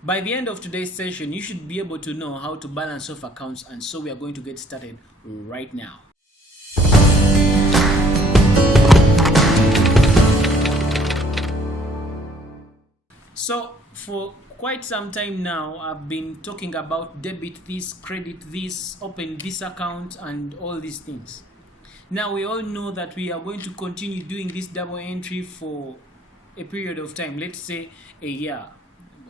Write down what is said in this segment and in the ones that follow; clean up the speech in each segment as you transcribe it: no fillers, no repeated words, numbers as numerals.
By the end of today's session, you should be able to know how to balance off accounts, and so we are going to get started right now. So for quite some time now, I've been talking about debit this, credit this, open this account, and all these things. Now we all know that we are going to continue doing this double entry for a period of time, let's say a year.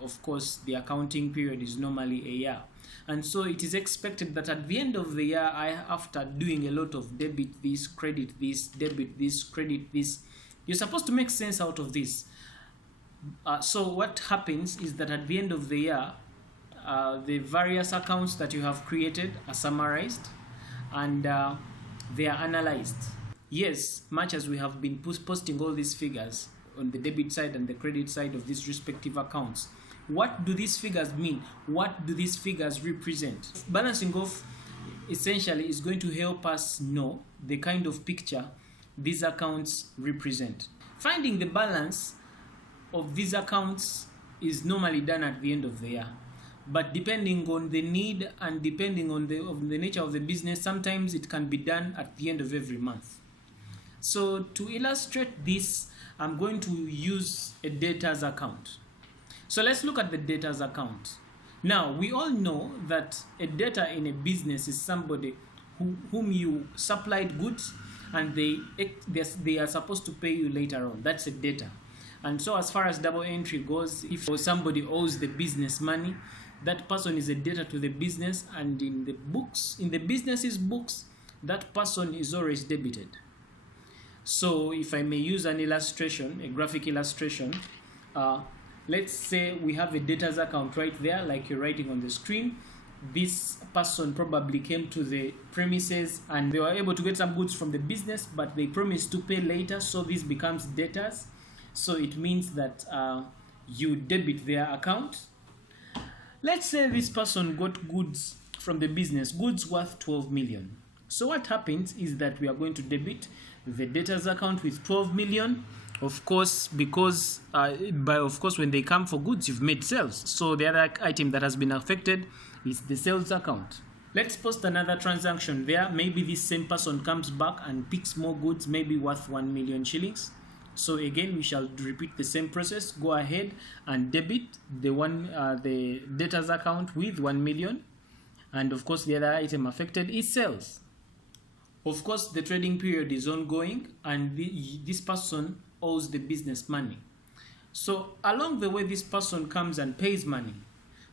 Of course, the accounting period is normally a year. And so it is expected that at the end of the year, after doing a lot of debit this, credit this, debit this, credit this, you're supposed to make sense out of this. So what happens is that at the end of the year, the various accounts that you have created are summarized and they are analyzed. Yes, much as we have been posting all these figures on the debit side and the credit side of these respective accounts, what do these figures mean? What do these figures represent? Balancing off essentially is going to help us know the kind of picture these accounts represent. Finding the balance of these accounts is normally done at the end of the year, but depending on the need and depending on the nature of the business, sometimes it can be done at the end of every month. So to illustrate this, I'm going to use a debtors account. So let's look at the debtors account. Now we all know that a debtor in a business is somebody whom you supplied goods and they are supposed to pay you later on. That's a debtor. And so as far as double entry goes, if somebody owes the business money, that person is a debtor to the business, and in the business's books, that person is always debited. So if I may use an illustration, a graphic illustration, let's say we have a debtors account right there, like you're writing on the screen. This person probably came to the premises and they were able to get some goods from the business, but they promised to pay later, so this becomes debtors. So it means that you debit their account. Let's say this person got goods from the business, goods worth 12 million. So what happens is that we are going to debit the debtors account with 12 million. Of course, because when they come for goods, you've made sales. So the other item that has been affected is the sales account. Let's post another transaction there. Maybe this same person comes back and picks more goods, maybe worth 1 million shillings. So again, we shall repeat the same process. Go ahead and debit the debtors account with 1 million. And of course, the other item affected is sales. Of course, the trading period is ongoing and this person owes the business money. So along the way, this person comes and pays money.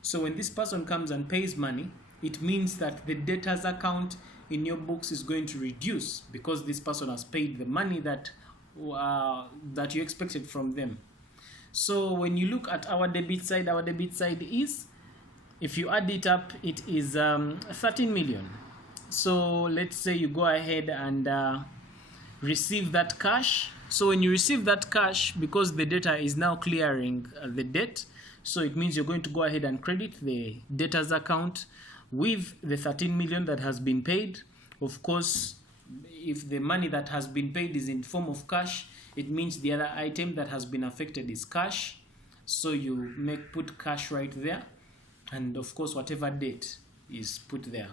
So when this person comes and pays money, it means that the debtors account in your books is going to reduce because this person has paid the money that you expected from them. So when you look at our debit side is, if you add it up, it is 13 million. So let's say you go ahead and receive that cash. So when you receive that cash, because the debtor is now clearing the debt, so it means you're going to go ahead and credit the debtors account with the 13 million that has been paid. Of course, if the money that has been paid is in form of cash, it means the other item that has been affected is cash. So you put cash right there, and of course whatever debt is put there.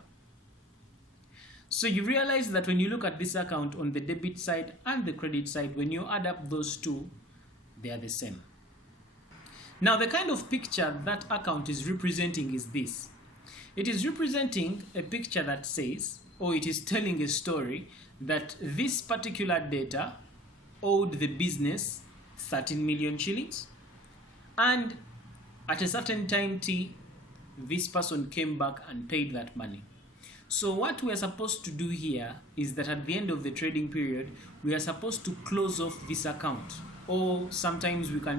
So you realize that when you look at this account on the debit side and the credit side, when you add up those two, they are the same. Now the kind of picture that account is representing is this. It is representing a picture that says, or it is telling a story that this particular debtor owed the business 13 million shillings, and at a certain time T, this person came back and paid that money. So what we are supposed to do here is that at the end of the trading period, we are supposed to close off this account, or sometimes we can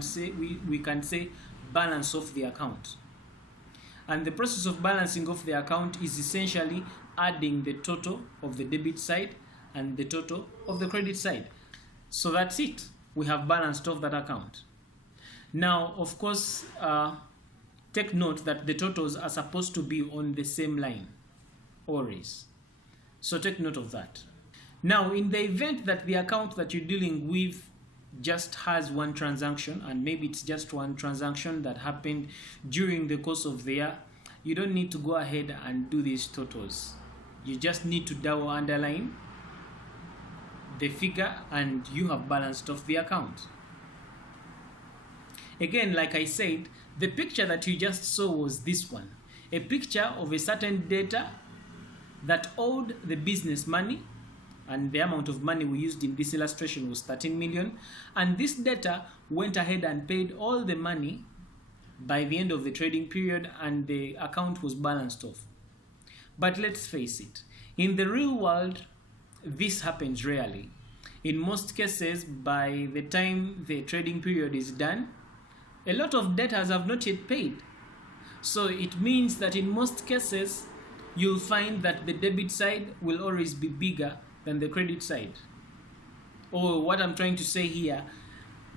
say balance off the account. And the process of balancing off the account is essentially adding the total of the debit side and the total of the credit side. So that's it. We have balanced off that account. Now, of course, take note that the totals are supposed to be on the same line, always. So take note of that. Now, in the event that the account that you're dealing with just has one transaction, and maybe it's just one transaction that happened during the course of the year, you don't need to go ahead and do these totals. You just need to double underline the figure and you have balanced off the account. Again, like I said, the picture that you just saw was this one, a picture of a certain data that owed the business money, and the amount of money we used in this illustration was 13 million, and this data went ahead and paid all the money by the end of the trading period, and the account was balanced off. But let's face it, in the real world, this happens rarely. In most cases, by the time the trading period is done, a lot of debtors have not yet paid. So it means that in most cases, you'll find that the debit side will always be bigger than the credit side. Or what I'm trying to say here,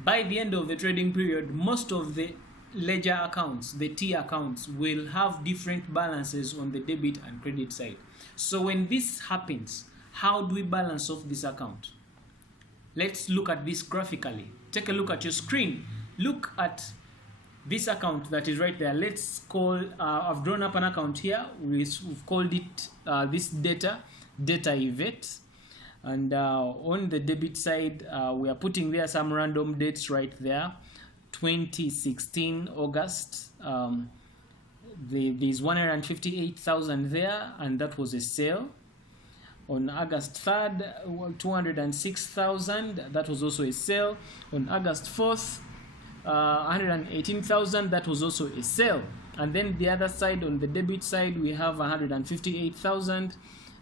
by the end of the trading period, most of the ledger accounts, the T accounts, will have different balances on the debit and credit side. So when this happens, how do we balance off this account? Let's look at this graphically. Take a look at your screen. Look at this account that is right there. Let's call, I've drawn up an account here. We've called it this data event. And on the debit side, we are putting there some random dates right there. 2016 August. There's 158,000 there, and that was a sale. On August 3rd, 206,000, that was also a sale. On August 4th, 118,000, that was also a sale. And then the other side, on the debit side, we have 158,000,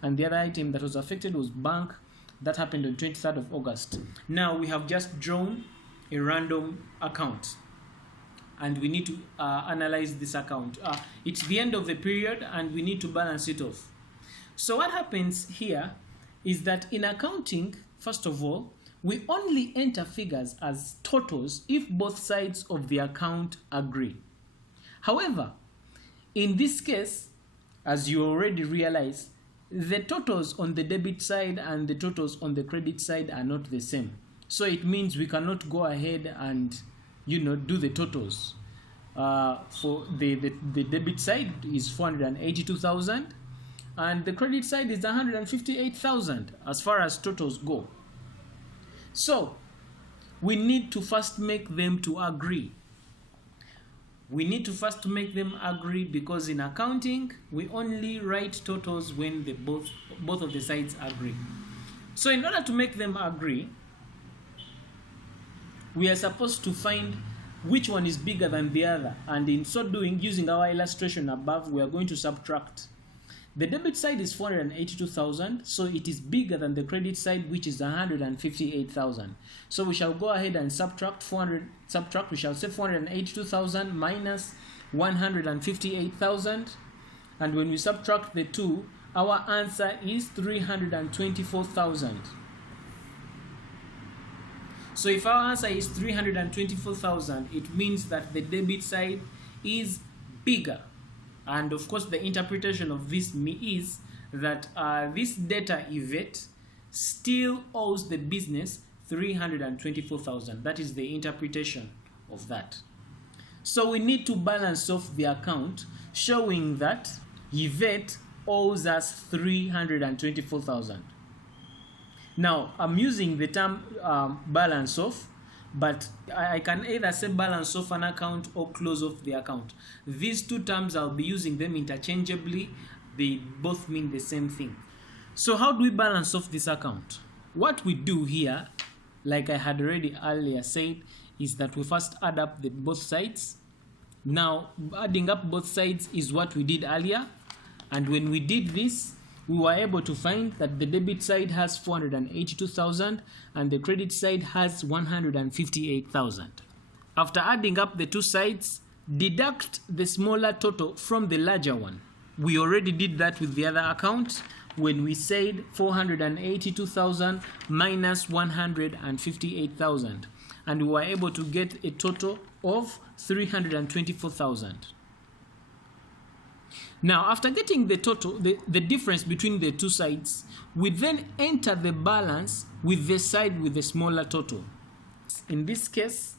and the other item that was affected was bank. That happened on 23rd of August. Now we have just drawn a random account, and we need to analyze this account. It's the end of the period, and we need to balance it off. So what happens here is that in accounting, first of all, we only enter figures as totals if both sides of the account agree. However, in this case, as you already realize, the totals on the debit side and the totals on the credit side are not the same. So it means we cannot go ahead and, do the totals. For the debit side is 482,000, and the credit side is 158,000 as far as totals go. So we need to first make them to agree. We need to first make them agree, because in accounting, we only write totals when both of the sides agree. So in order to make them agree, we are supposed to find which one is bigger than the other. And in so doing, using our illustration above, we are going to subtract. The debit side is 482,000, so it is bigger than the credit side, which is 158,000. So we shall go ahead and subtract. We shall say 482,000 minus 158,000, and when we subtract the two, our answer is 324,000. So if our answer is 324,000, it means that the debit side is bigger. And of course, the interpretation of this is that this data event still owes the business 324,000. That is the interpretation of that. So we need to balance off the account, showing that event owes us 324,000. Now, I'm using the term balance off, but I can either say balance off an account or close off the account. These two terms, I'll be using them interchangeably. They both mean the same thing. So how do we balance off this account? What we do here, like I had already earlier said, is that we first add up both sides. Now, adding up both sides is what we did earlier. And when we did this, we were able to find that the debit side has 482,000 and the credit side has 158,000. After adding up the two sides, deduct the smaller total from the larger one. We already did that with the other account when we said 482,000 minus 158,000, and we were able to get a total of 324,000. Now, after getting the total, the difference between the two sides, we then enter the balance with the side with the smaller total. In this case,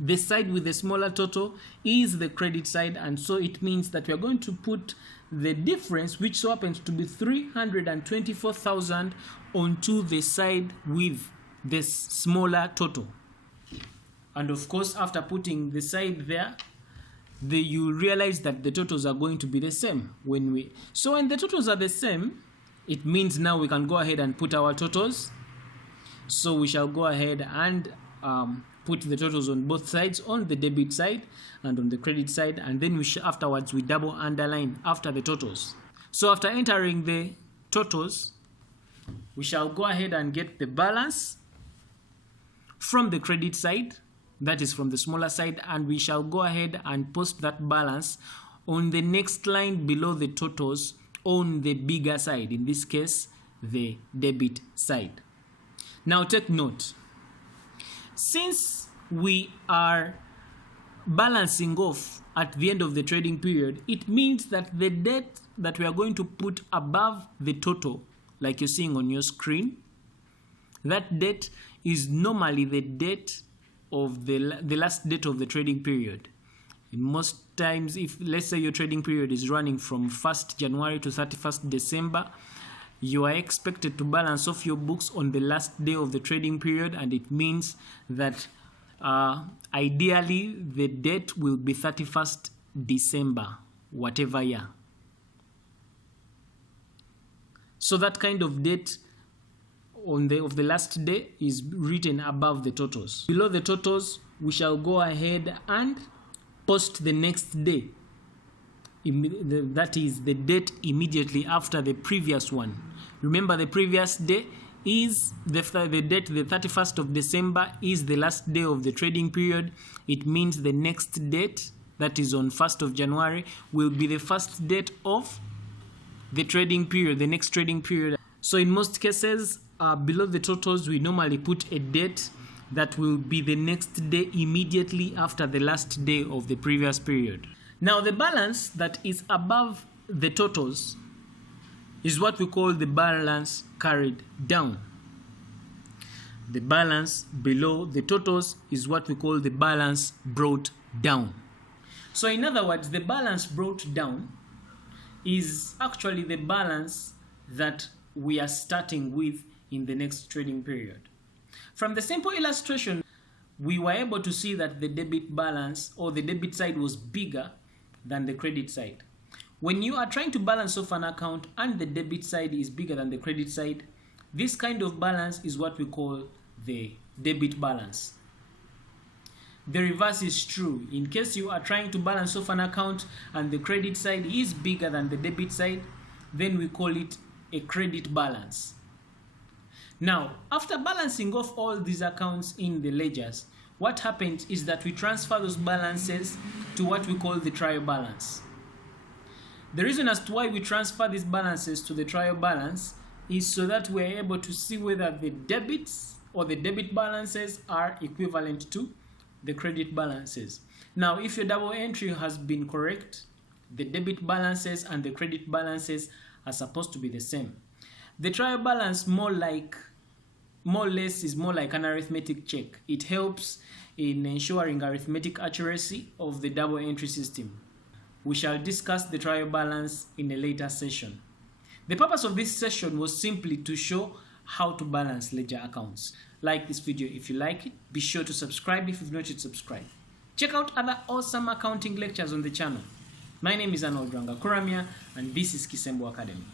the side with the smaller total is the credit side, and so it means that we are going to put the difference, which so happens to be 324,000, onto the side with this smaller total. And of course, after putting the side there, you realize that the totals are going to be the same. So when the totals are the same, it means now we can go ahead and put our totals. So we shall go ahead and put the totals on both sides, on the debit side and on the credit side, and then afterwards we double underline after the totals. So after entering the totals, we shall go ahead and get the balance from the credit side, that is from the smaller side, and we shall go ahead and post that balance on the next line below the totals on the bigger side, in this case the debit side. Now take note, since we are balancing off at the end of the trading period, it means that the debt that we are going to put above the total, like you're seeing on your screen, that debt is normally the debt of the last date of the trading period. In most times, if let's say your trading period is running from 1st January to 31st December, you are expected to balance off your books on the last day of the trading period, and it means that ideally the date will be 31st December, whatever year. So that kind of date of the last day is written above the totals. Below the totals, we shall go ahead and post the next day. That is the date immediately after the previous one. Remember, the previous day is the date, the 31st of December is the last day of the trading period. It means the next date, that is on 1st of January, will be the first date of the trading period, the next trading period. So in most cases, below the totals, we normally put a date that will be the next day immediately after the last day of the previous period. Now the balance that is above the totals is what we call the balance carried down. The balance below the totals is what we call the balance brought down. So in other words, the balance brought down is actually the balance that we are starting with in the next trading period. From the simple illustration, we were able to see that the debit balance or the debit side was bigger than the credit side. When you are trying to balance off an account and the debit side is bigger than the credit side, this kind of balance is what we call the debit balance. The reverse is true. In case you are trying to balance off an account and the credit side is bigger than the debit side, then we call it a credit balance. Now, after balancing off all these accounts in the ledgers, what happens is that we transfer those balances to what we call the trial balance. The reason as to why we transfer these balances to the trial balance is so that we are able to see whether the debits or the debit balances are equivalent to the credit balances. Now, if your double entry has been correct, the debit balances and the credit balances are supposed to be the same. The trial balance more or less is more like an arithmetic check. It helps in ensuring arithmetic accuracy of the double entry system. We shall discuss the trial balance in a later session. The purpose of this session was simply to show how to balance ledger accounts. Like this video if you like it. Be sure to subscribe if you've not yet subscribed. Check out other awesome accounting lectures on the channel. My name is Arnold Ranga Kuramia, and this is Kisembo Academy.